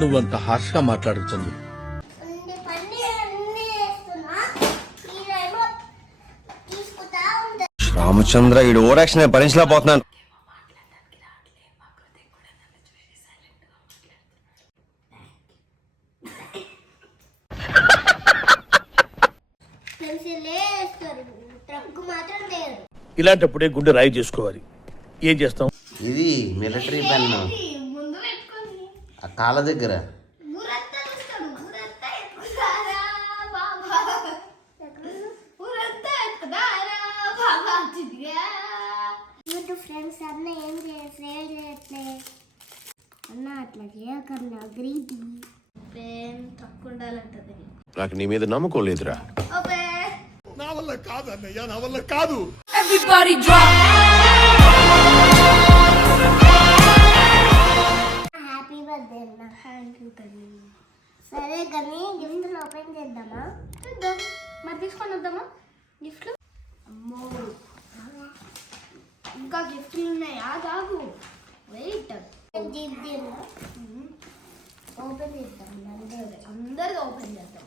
నువ్వంత హార్ష్గా మాట్లాడకు చందు. రామచంద్ర ఈ ఓవరాక్షన్ భరించలేకపోతున్నాను. ఇలాంటప్పుడే గుండె రాయి చేసుకోవాలి. ఏం చేస్తాం? ఇది మిలిటరీ పెన్ ఆ కాళ్ళ దగ్గర. ఫ్రెండ్స్ అన్న ఏం చేయట్లే అన్న అట్లా చేయకన్నా గ్రీతి పెన్ తక్కువ ఉండాలంటది. నాకు నీ మీద నమ్మకం లేదురా. నా వల్ల కాదు అన్నయ్య, నా వల్ల కాదు. హ్యాపీ బర్త్డే అన్న. థ్యాంక్ యూ తల్లి. సరే కానీ గిఫ్ట్లు ఓపెన్ చేద్దామా? చూద్దాం. మరి తీసుకొని వద్దామా గిఫ్ట్లు? అమ్మో ఇంకా గిఫ్ట్లు ఉన్నాయా? కాదు వెయిట్ ఓపెన్ చేద్దాం. అందరిది ఓపెన్ చేద్దాం.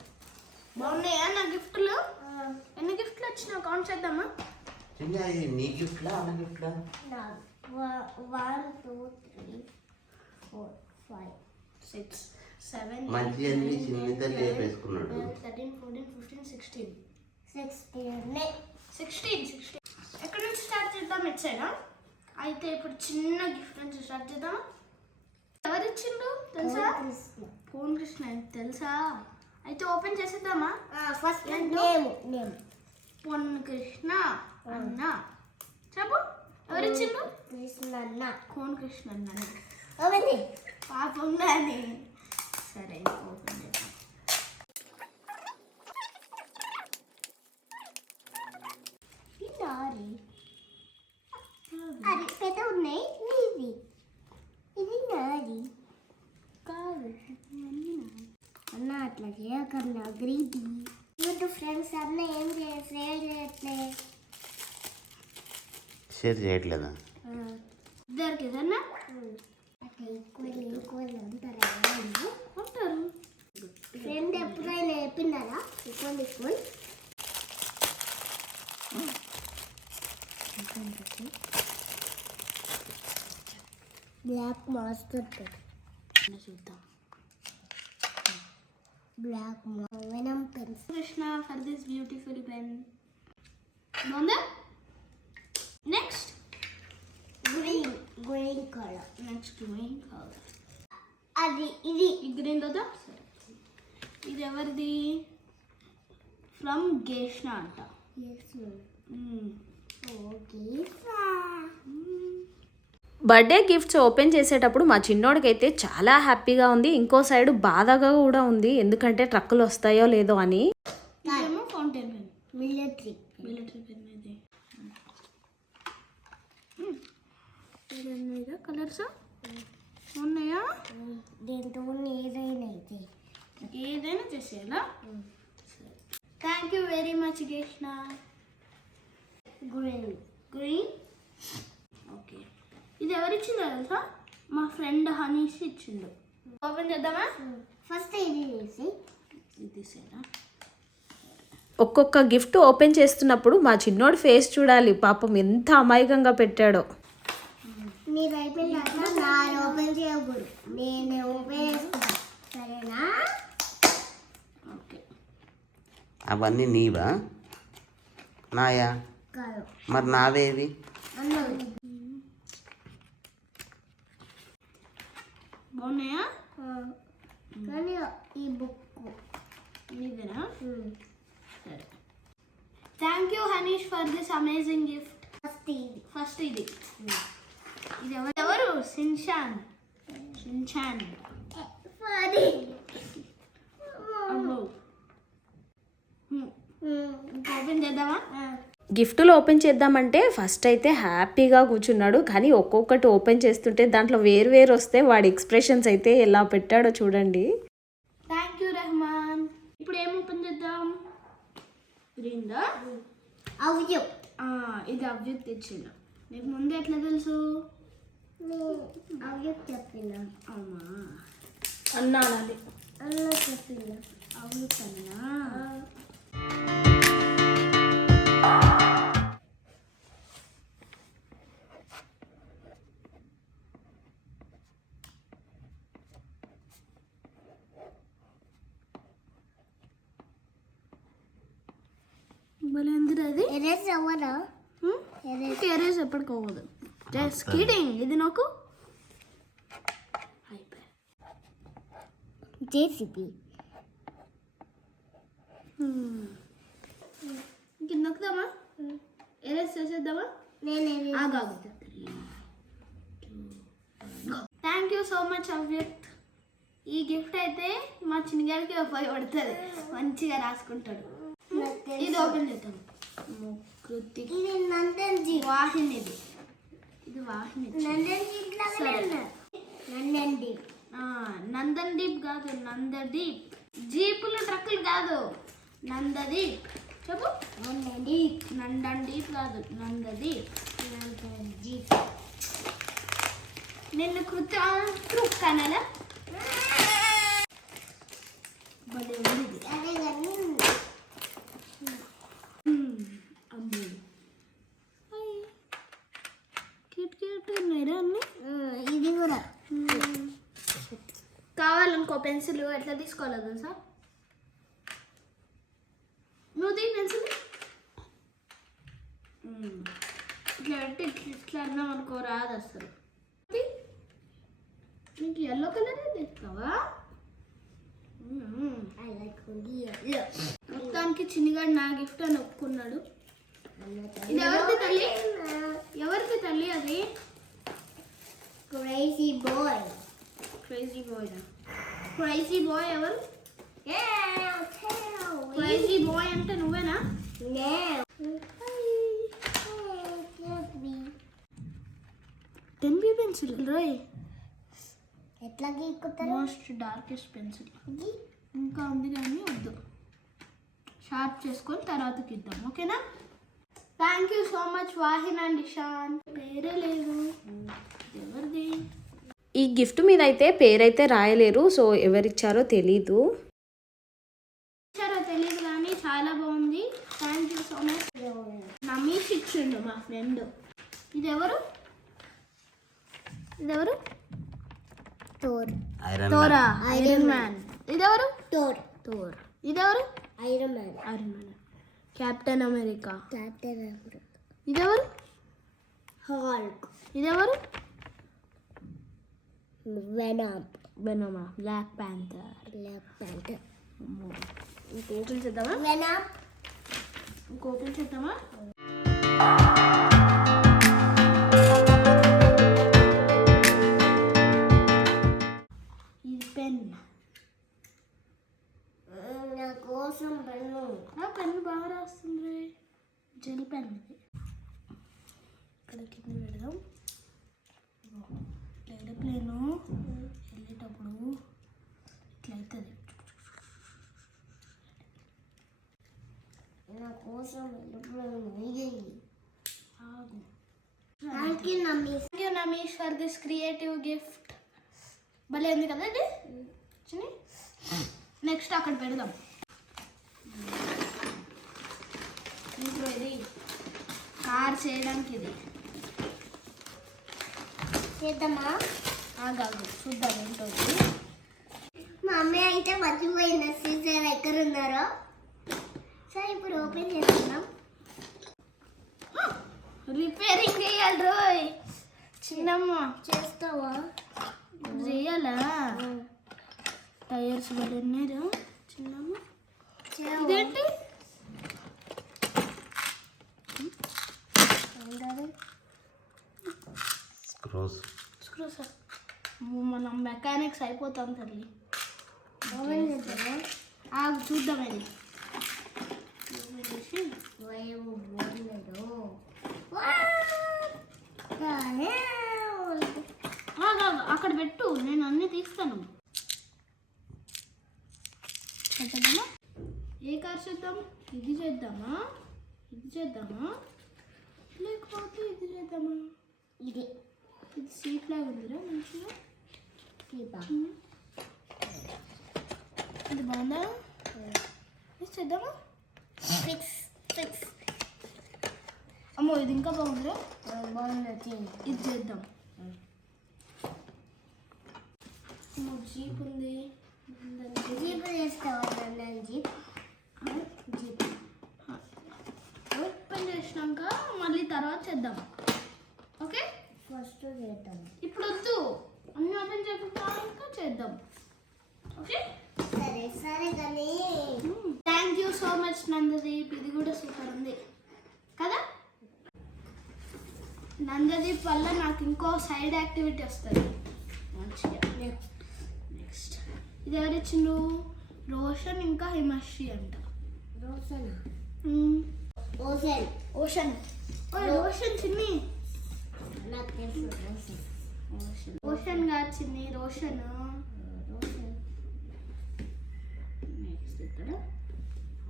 బాగున్నాయా నా గిఫ్ట్లు? ఎన్ని గిఫ్ట్లు వచ్చినా కౌంట్ చేద్దామా? నీ గిఫ్ట్లా అన్న గిఫ్ట్లా? 1 2 3 4 5 6 7 మంచి అన్ని చిన్న తల్లి వేసుకున్నాడు. 13 14 15 16 16 ఎక్కడి నుంచి స్టార్ట్ చేద్దాం? ఇచ్చానా? అయితే ఇప్పుడు చిన్న గిఫ్ట్ నుంచి స్టార్ట్ చేద్దాం. ఎవరు ఇచ్చిండు తెలుసా? ఫోన్ కృష్ణ తెలుసా? అయితే ఓపెన్ చేసేద్దామా? ఫస్ట్ నేమ్ పొన్ కృష్ణ అన్న. చెప్పు ఎవరు ఇచ్చిండు? కృష్ణ అన్న. కోన్ కృష్ణ అన్న. పాపం నాని. సరే ఓపెన్ చేద్దాం. అది పెద్ద ఉన్నాయి. నీది ఇది నాది కాదు అన్న అట్లా చేయకన్నా గ్రీతి. ఫ్రెండ్స్ అన్న ఏం చేయట్లే షేర్ చేయట్లేదా? ఇద్దరికి ఏదన్నా అట్లా ఈక్వల్ అంటారు. ఫ్రెండ్ ఎప్పుడైనా చెప్పిండారా ఈక్వల్? బ్లాక్ మాస్టర్ చూద్దాం. Black venom pens. Krishna for this beautiful pen. బాగుందా? Next green colour. Next green colour. అది ఇది గ్రీన్ కదా. సరే ఇది ఎవరిది? ఫ్రమ్ గేష్ణ అంట. బర్త్డే గిఫ్ట్స్ ఓపెన్ చేసేటప్పుడు మా చిన్నోడికైతే చాలా హ్యాపీగా ఉంది. ఇంకో సైడ్ బాధగా కూడా ఉంది, ఎందుకంటే ట్రక్కులు వస్తాయో లేదో అని. Fountain pen military pen. ఇది కలర్స్ ఉన్నాయా? దీంతో ఏదైనా చేసేయాలా? Thank you very much Geshna. Green okay. ఇది ఎవరు ఇచ్చిందో తెలుసా? మా ఫ్రెండ్ హనీష్ ఇచ్చిండు. ఓపెన్ చేద్దామా? ఫస్ట్ ఇది తీసేనా? ఒక్కొక్క గిఫ్ట్ ఓపెన్ చేస్తున్నప్పుడు మా చిన్నోడి ఫేస్ చూడాలి, పాపం ఎంత అమాయకంగా పెట్టాడో. మీరు అయిపోయినాక నా ఓపెన్ చేయకూడదు, నేను ఓపెన్ చేసుకుంటా. సరేనా? ఓకే. అవన్నీ నీవా నాయా? కాదు. మరి నావేవి? బాగున్నాయా? కానీ ఈ బుక్ ఇదేనా? సరే. Thank you Hanish for this amazing gift. First ఇది ఇది ఎవరు? షిన్చాన్. ఓపెన్ చేద్దామా? గిఫ్టులు ఓపెన్ చేద్దామంటే ఫస్ట్ అయితే హ్యాపీగా కూర్చున్నాడు, కానీ ఒక్కొక్కటి ఓపెన్ చేస్తుంటే దాంట్లో వేరు వస్తే వాడి ఎక్స్ప్రెషన్స్ అయితే ఎలా పెట్టాడో చూడండి. Thank you Rahman. ఇప్పుడు ఏం ఓపెన్ చేద్దాం? గ్రీన్దా? అవ్యుత్. ఇది అవ్యుత్ తెచ్చిండు. నీకు ముందు ఎట్లా తెలుసు? అవ్యుత్ చెప్పిన. అవునా? అన్నా అన్నది అన్న చెప్పింది అవుతున్నా. అది ఎరేజ్ అవ్వదా? ఎరేజ్ ఎప్పటికోవద్దు. Just kidding. ఇది నాకు జేసీబీ ఇంక నొక్కుదామా? ఎరేజ్ చేసేద్దామా? Thank you so much Avyakt. ఈ గిఫ్ట్ అయితే మా చిన్నగారికి ఉపయోగపడుతుంది, మంచిగా రాసుకుంటాడు. ఇది ఓపెన్ చేద్దాం. వాహినిది. ఇది వాహిని. నందన్ దీప్ కాదు, నందదీప్. జీపులు ట్రక్కులు కాదు, నందదీప్. చెప్పు. నందన్ దీప్ కాదు, నందదీప్. నిన్ను కృత్ అనాలా? భలే ఉంది. ఇది కూడా కావాలనుకో. పెన్సిల్ ఎట్లా తీసుకోవాలో తెలుసా? నువ్వు తీ పెన్సిల్. ఇట్లా పెట్టి ఇట్లా అన్నాం అనుకో, రాదు అసలు. నీకు ఎల్లో కలర్ తెస్తావా? మొత్తానికి చిన్నగాడు నా గిఫ్ట్ అని ఒప్పుకున్నాడు. ఇది ఎవరిది తల్లి? ఎవరిది తల్లి అది? Crazy boy. Crazy boy. Crazy boy ఎవరు? క్రేజీ బాయ్ అంటే నువ్వేనా? టెంపీ పెన్సిల్ రోయ్. ఎట్లా గీక్కుతారు? మోస్ట్ డార్కెస్ట్ పెన్సిల్ ఇంకా ఉంది కానీ వద్దు, షార్ప్ చేసుకొని తర్వాత గీద్దాం. ఓకేనా? Thank you so much Vahin and Ishan. పేరే లేదు, ఎవరిది? ఈ గిఫ్ట్ మీద అయితే పేరైతే రాయలేరు, సో ఎవరిచ్చారో తెలీదు. తెలియదు కానీ చాలా బాగుంది. Thank you so much. Namish ఇచ్చిండు మా ఫ్రెండ్. ఇదెవరు? ఇదెవరు? తోరా. Iron Man. ఇదెవరు? థోర్. ఇదెవరు? Iron Man. Captain America. ఇదెవరు? హాల్క్. ఇదెవరు? వెనమా. Black Panther. ఇంకోటి చేద్దామా? ఇంకోటి చేద్దామా? ఇది పెన్. నా కోసం పెన్ను. పెన్ను బాగా రాస్తుంది. Gel pen. ఇది ఇక్కడ కింద పెడదాం. ఏరోప్లేను వెళ్ళేటప్పుడు ఇట్లా అవుతుంది. నా కోసం thank you Namish for this creative gift. భలే ఉంది కదా ఇది. నెక్స్ట్ అక్కడ పెడదాం. ఇంట్లో ఇది కార్ చేయడానికి. ఇది చేద్దామా? ఆగాగు చూద్దాం ఏంటో. మా అమ్మాయి అయితే మర్చిపోయింది సీజర్ ఎక్కడ ఉన్నారో. సరే ఇప్పుడు ఓపెన్ చేస్తున్నాం. రిపేరింగ్ చేయాలి రోయ్. చిన్నమ్మ చేస్తావా? చేయాలా? టైర్స్ పడినారు చిన్నమ్మ. ఇదేంటి? స్క్రూస్. మనం మెకానిక్స్ అయిపోతాం తల్లి. చూద్దాం అది. అక్కడ పెట్టు, నేను అన్నీ తీస్తాను. ఏ కార్ చేద్దాం? ఇది చేద్దామా? ఇది చేద్దామా? లేకపోతే ఇది చేద్దామా? ఇది సీట్ లాగా ఉందిరా మంచిగా. బాగుందా ఇది చేద్దామా ఫిక్స్ అమ్మో ఇది ఇంకా బాగుందిరా బాగుంది ఇది చేద్దాం జీప్ ఉంది జీప్ చేస్తావా జీప్ ఓపెన్ చేసినాక మళ్ళీ తర్వాత చేద్దాం ఓకే ఫస్ట్ చేద్దాం ఇప్పుడు వద్దు అన్ని ఓపెన్ చేయకుండా చేద్దాం ఓకే సరే కానీ థ్యాంక్ యూ సో మచ్ నందదీప్ ఇది కూడా సూపర్ ఉంది కదా నందదీప్ వల్ల నాకు ఇంకో సైడ్ యాక్టివిటీ వస్తుంది మంచిగా నెక్స్ట్ ఇది ఎవరిచ్చిండు రోషన్ ఇంకా హిమశ్రీ అంట ఓషన్ చిన్ని నాకు తెలుసు ఓషన్ కాదు చిన్ని రోషన్ నెక్స్ట్ ఇక్కడ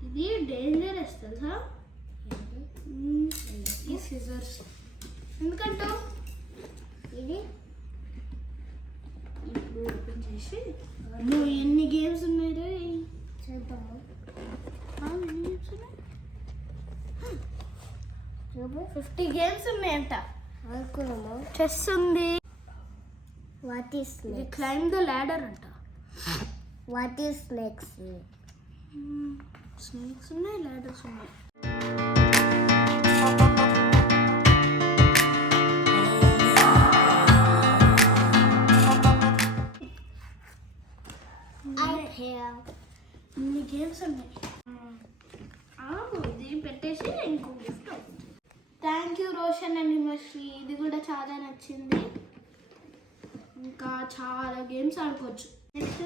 ఇది డేంజరస్ తెలుసా ఈ సిజర్స్ ఎందుకంటూ ఇది ఇప్పుడు ఓపెన్ చేసి నువ్వు ఎన్ని గేమ్స్ ఉన్నాయి రే చేద్దాము ఎన్ని గేమ్స్ ఉన్నాయి 50 గేమ్స్ ఉన్నాయంట చెస్ ఉంది వాట్ ఈస్ ఇది క్లైమ్ ద ల్యాడర్ అంట వాట్ ఈస్ స్నేక్స్ స్నేక్స్ ఉన్నాయి ల్యాడర్స్ ఉన్నాయి ఇన్ని గేమ్స్ ఉన్నాయి ఇది పెట్టేసి ఇంకో గిఫ్ట్ అవుతుంది thank you Roshan and Himasri ఇది కూడా చాలా నచ్చింది ఇంకా చాలా గేమ్స్ ఆడుకోవచ్చు నెక్స్ట్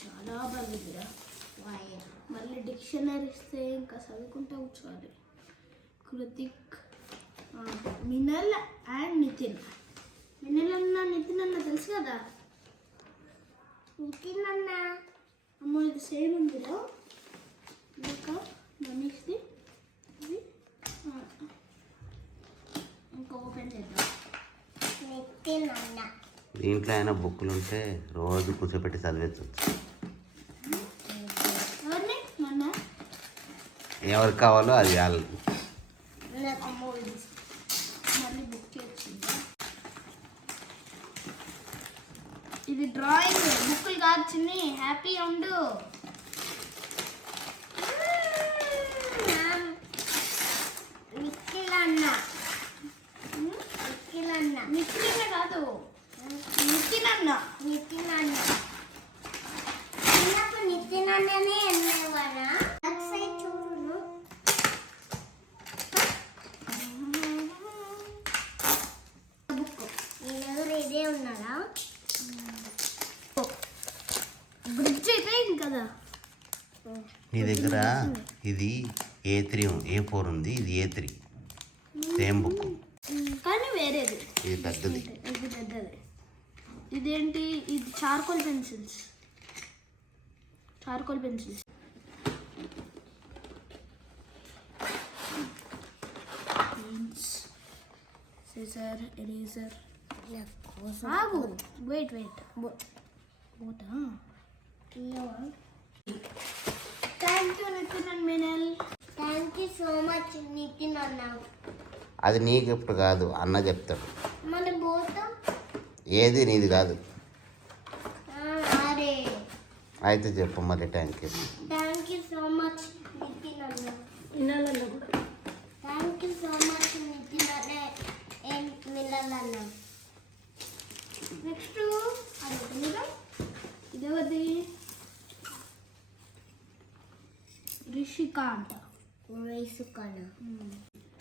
చాలా బాగుందిరా మళ్ళీ డిక్షనరీ ఇస్తే ఇంకా చదువుకుంటూ కూర్చోవాలి కృతిక్ మినల్ అండ్ నితిన్ మినల్ అన్న నితిన్ అన్న తెలుసు కదా నితిన్ అన్న అమ్మో ఇది సేమ్ ఉందిరా ఇంకా మనీష్ది ఇది ఇంకా ఓపెన్ చేద్దాం నితిన్ అన్న దీంట్లో అయినా బుక్కులు ఉంటే రోజు కూర్చోబెట్టి చదివచ్చు ఎవరిని నన్న ఎవరికి కావాలో అది వాళ్ళు అమ్మో ఇది మళ్ళీ బుక్ చేసింది ఇది డ్రాయింగ్ బుక్కులు కాదు చిన్ని హ్యాపీ ఉండు నిఖిల్ కాదు నితిన్ అన్న చిన్నప్పుడు నితిన్ అన్ననే అనేవారా చూడు బుక్ నీ దగ్గర ఇదే ఉన్నారా బ్రిడ్జ్ అయిపోయింది కదా నీ దగ్గర ఇది A4 ఉంది ఇది A3 సేమ్ బుక్ కానీ వేరేది ఇది పెద్దది ఇది పెద్దది ఇదేంటి ఇది చార్కోల్ పెన్సిల్స్ సిజర్ ఎరేజర్ ఆగు వెయిట్ బోటా thank you Nitin and Minal thank you so much Nitin అన్న అది నీ గిఫ్ట్ కాదు అన్న చెప్తాడు మన బోటా ఏది నీది కాదు అరే అయితే చెప్పు మళ్ళీ thank you so much Nitin అన్న thank you so much Nitin అన్న అండ్ మినల్ అన్న నెక్స్ట్ ఇదేవది రిషిక అంట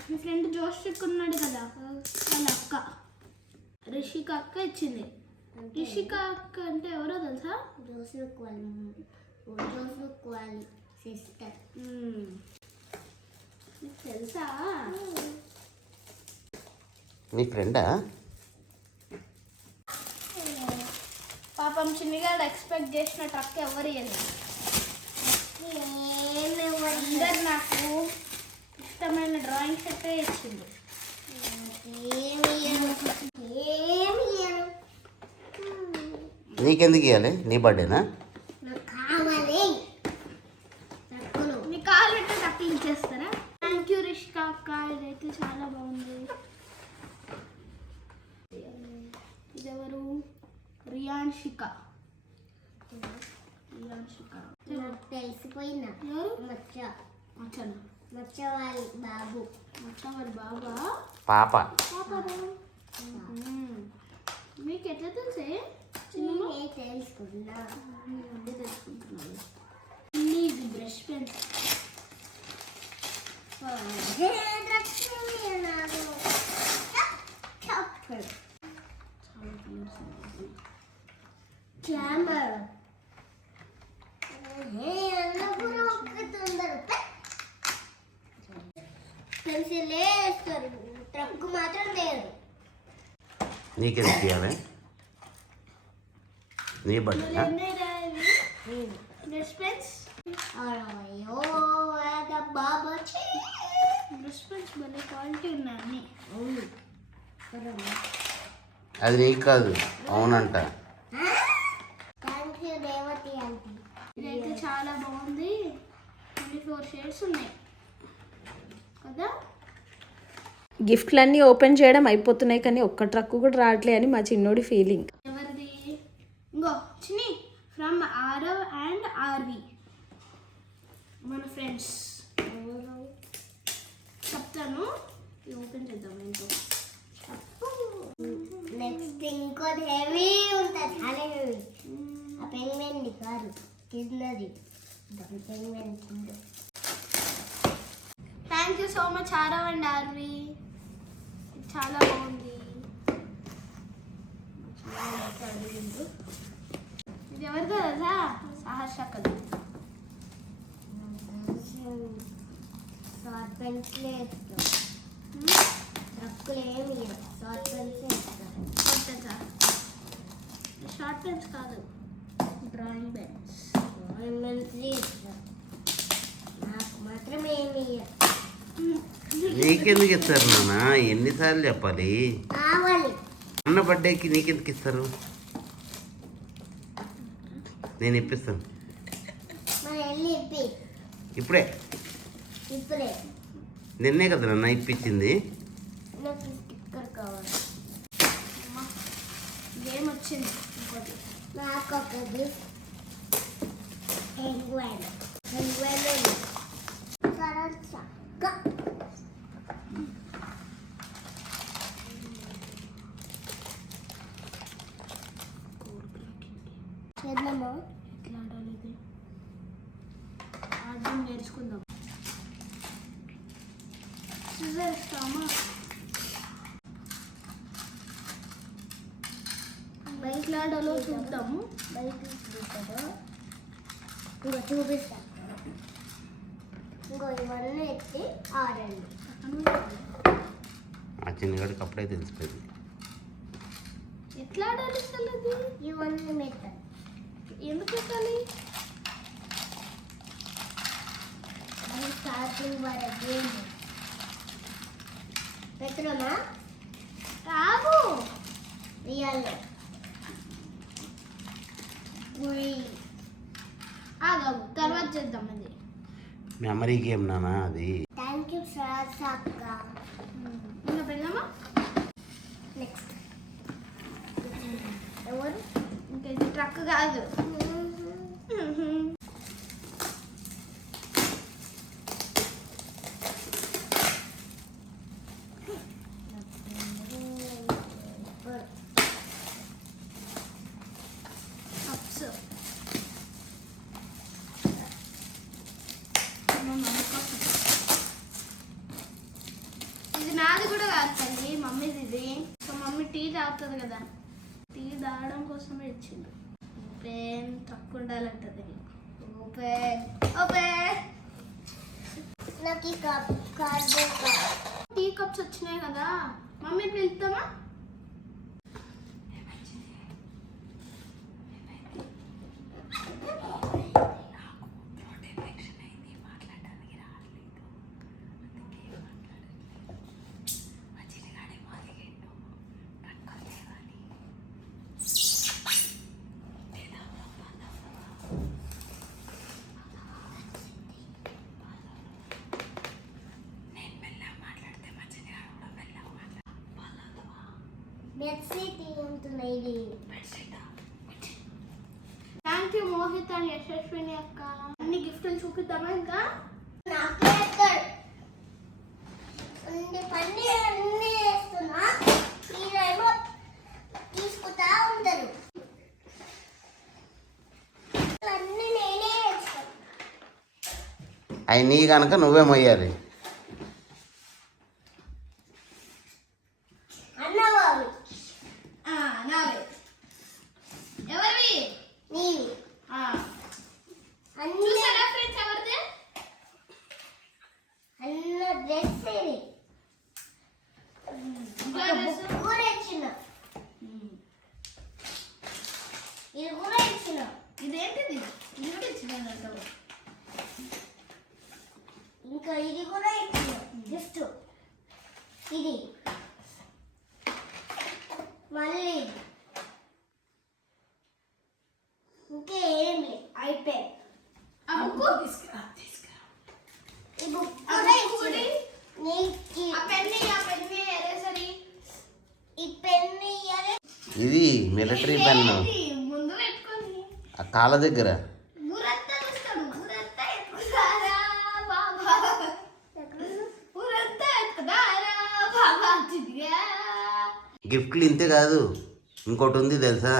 మీ ఫ్రెండ్ జోషిక్ ఉన్నాడు కదా వాళ్ళ అక్క రిషిక అక్క ఇచ్చింది రిషిక అక్క అంటే ఎవరో తెలుసా జోషిక్ వాళ్ళ సిస్టర్ నీకు తెలుసా నీ ఫ్రెండా పాపం చిన్నగాడు ఎక్స్పెక్ట్ చేసిన ట్రక్ ఎవరు ఇవ్వలేదు అందరు నాకు ఇష్టమైన డ్రాయింగ్ సెట్టే ఇచ్చింది నీకెందుకు ఇవ్వాలి నీ బర్త్డేనా ప్రియాంశిక. నాకు తెలిసిపోయినా ఎవరు? మచ్చ మచ్చ వాళ్ళ బాబు. మచ్చ వారి బాబా? పాప. పాపరా? మీకు ఎట్లా తెలుసే? నేనే తెలుసుకున్నా. అదే తెలుసుకుంటున్నాను. ఇది బ్రష్ పెన్. కెమెరా పెన్సిల్ వేస్తారు, ట్రక్ మాత్రం లేదు. నీకెందుకు తీయాలి? నీ బట్టనా? Brush pens. అయ్యో బాబా బ్రష్ పెన్స్ భలే క్వాలిటీ ఉన్నాయి. అది నీకు కాదు. అవునంట. Thank you Revathi aunty. ఇదైతే చాలా బాగుంది. 24 షేడ్స్ ఉన్నాయి కదా. గిఫ్ట్లన్నీ ఓపెన్ చేయడం అయిపోతున్నాయి కానీ ఒక్క ట్రక్ కూడా రావట్లే అని మా చిన్నోడి ఫీలింగ్. ఎవరిది? ఇంకో చిన్ని ఫ్రమ్ ఆరవ్ అండ్ ఆర్వి, మన ఫ్రెండ్స్. చెప్తాను, ఓపెన్ చేద్దాం ఏంటో. నెక్స్ట్ ఇంకోటి హెవీ ఉంటుంది, చాలా హెవీ. ఆ పెంగ్విన్ కాదు, కిందది పెంగ్విన్ కింద. Thank you so much Aarav and Aarvi. ఇది చాలా బాగుంది. ఇది ఎవరిదో కదా? సహర్షకది. షార్ట్ పెన్సిలే ఇస్తాం, ట్రక్కులు ఏమి షార్ట్ పెన్సిలే ఇస్తాం. షార్ట్ పెన్స్ కాదు, డ్రాయింగ్ పెన్స్. పెన్సిలే ఇస్తాం, నాకు మాత్రం ఏమి నీకెందుకు ఇస్తారు నాన్న? ఎన్నిసార్లు చెప్పాలి? కావాలి. అన్న బర్త్డేకి నీకెందుకు ఇస్తారు? నేను ఇప్పిస్తాను. మన వెళ్ళి ఇప్పి ఇప్పుడే. ఇప్పుడే. నిన్నే కదా నాన్న ఇప్పించింది. నాకు స్టిక్కర్ కావాలి. గేమ్ వచ్చింది ఇంకోటి. నాకు ఒకటి పెంగ్విన్. పెంగ్విన్ చక్క. చేద్దామా? ఎట్లా ఆడాలి ఇది? ఆడడం నేర్చుకుందాం. ఇస్తామా? బైక్ ఆడాలో చూద్దాము. బయట చూస్తాడు. ఇంకో చూపిస్తా. ఇంకో ఇవన్నీ ఎత్తి ఆడండి. ఆ చిన్నగాడికి అప్పుడే తెలిసిపోయింది. ఎట్లా ఆడాలి అసలు అది? ఇవన్నీ మెత్తాలి. ఎందుకు పెట్టాలి? అది స్టార్టింగ్ వరకు గేమ్ పెట్టుమా. రావు. రియల్ ఆగావు, తర్వాత చేద్దాం అది. మెమరీ గేమ్ నానా అది. థ్యాంక్ యూ సార్ అక్క. ఇంకా పెడదామా? నెక్స్ట్ ఎవరు? ఇంకా ఇది ట్రక్ కాదు. కప్స్. ఇది నాది కూడా కాదు తల్లి, మమ్మీది ఇది. సో మమ్మీ టీ తాగుతుంది కదా, టీ తాగడం కోసమే ఇచ్చింది. ఓపెన్ ట్రక్ ఉండాలంటది. Open open. నాకు ఈ కార్డ్బోర్డ్ కావాలి. టీ కప్స్ వచ్చినాయి కదా, మమ్మీ పిలుస్తామా? బెడ్షీట్ ఉంటుంది ఇది. థ్యాంక్ యూ మోహిత్ అండ్ యశస్విని అక్క. అన్ని గిఫ్ట్లు చూపిద్దామా ఇంకా? నాకే ఎక్కడ ఉండి పని అన్నీ వేస్తున్నా, మీరేమో తీసుకుంటా ఉంటారు. అన్నీ నేనే వేస్తాను. అవి నీ కనుక నువ్వే మొయ్యాలి. అన్నవాళ్ళు నావే. ఎవరివి? నీవి అన్నీ చూసారా ఫ్రెండ్స్ ఎవరిది? అన్న డ్రెస్ ఇది కూడా ఇచ్చిన, ఇది కూడా ఇచ్చిన. ఇదేంటిది? ఇది కూడా ఇచ్చిందంటావు. ఇంకా ఇది కూడా ఇచ్చిన గిఫ్ట్. ఇది మళ్ళీ ఇంకేం లేదు, అయిపోయాయి. ఆ బుక్ ఈ బుక్ కూడా ఇచ్చిన. నీకు ఆ పెన్ని ఎరేసరి. ఈ పెన్ను ఇయ్యాలి. ఇది మిలిటరీ పెన్ను, ముందు పెట్టుకొని ఆ కాళ్ళ దగ్గర. ఊరంతా చూస్తాడు. ఊరంతా ఎత్తుకుదారా బాబా, ఊరంతా ఎత్తుకుదారా బాబా చిదిగా. గిఫ్ట్లు ఇంతే కాదు, ఇంకోటి ఉంది తెలుసా?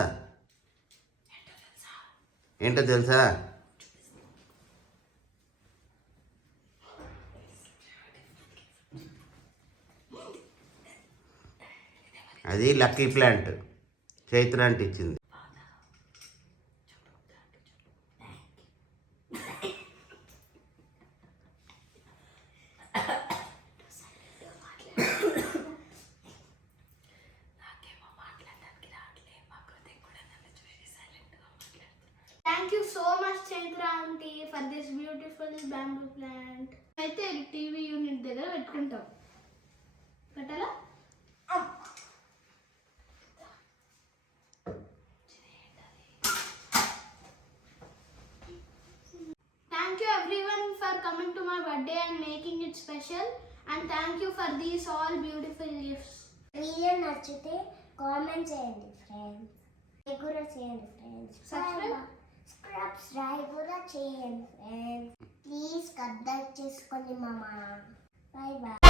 ఏంటో తెలుసా? అది లక్కీ ప్లాంట్, చైత్ర అంటే ఇచ్చింది. Thank you so much Chaitra aunty for this beautiful bamboo plant. అయితే టీవీ యూనిట్ దగ్గర పెట్టుకుంటాం. పెట్టాలా? Thank you everyone for coming to my birthday and making it special, and thank you for these all beautiful gifts. Video నచ్చితే comment చేయండి friends, like కూడా చేయండి friends, subscribe కూడా చేయండి ఫ్రెండ్స్. ప్లీజ్ కద్దర్ చేసుకోండి మామ. Bye bye.